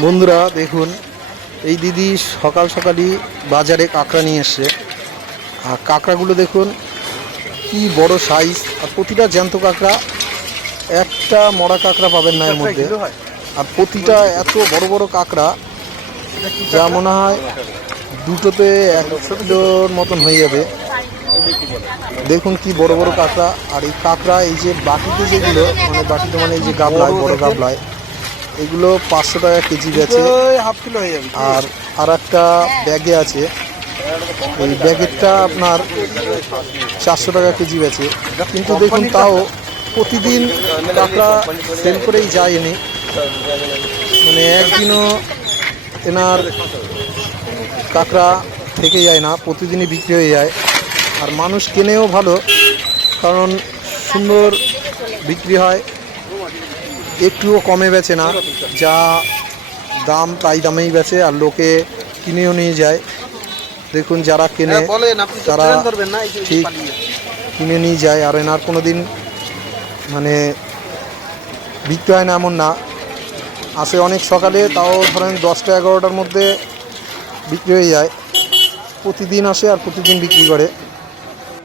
বন্ধুরা দেখুন, এই দিদি সকাল সকালই বাজারে কাঁকড়া নিয়ে এসছে। আর কাঁকড়াগুলো দেখুন কি বড় সাইজ, আর প্রতিটা জ্যান্ত কাঁকড়া, একটা মরা কাঁকড়া পাবেন না এর মধ্যে। আর প্রতিটা এত বড় বড় কাঁকড়া, যা মনে হয় দুটোতে 1 কিলোর মতন হয়ে যাবে। দেখুন কি বড় বড় কাঁকড়া। আর এই কাঁকড়া, এই যে বাটিতে যেগুলো, মানে বাটিতে মানে এই যে গাবলায়, বড় গাবলায়, এগুলো 500 টাকা কেজি গেছে। হাফ কিলো হয়ে যাবে। আর একটা ব্যাগে আছে, ওই ব্যাগেরটা আপনার 400 টাকা কেজি গেছে। কিন্তু দেখুন তাও প্রতিদিন কাঁকড়া সেল করেই যায় এনে, মানে একদিনও এনার কাঁকড়া থেকে যায় না, প্রতিদিনই বিক্রি হয়ে যায়। আর মানুষ কেনেও ভালো, কারণ সুন্দর বিক্রি হয়, একটুও কমে বেচে না, যা দাম তাই দামেই বেচে, আর লোকে কিনেও নিয়ে যায়। দেখুন যারা কেনে তারা ঠিক কিনে নিয়ে যায়। আর এনার কোনো দিন মানে বিক্রি হয় না এমন না, আসে অনেক সকালে, তাও ধরেন 10টা 11টার মধ্যে বিক্রি হয়ে যায়। প্রতিদিন আসে আর প্রতিদিন বিক্রি করে।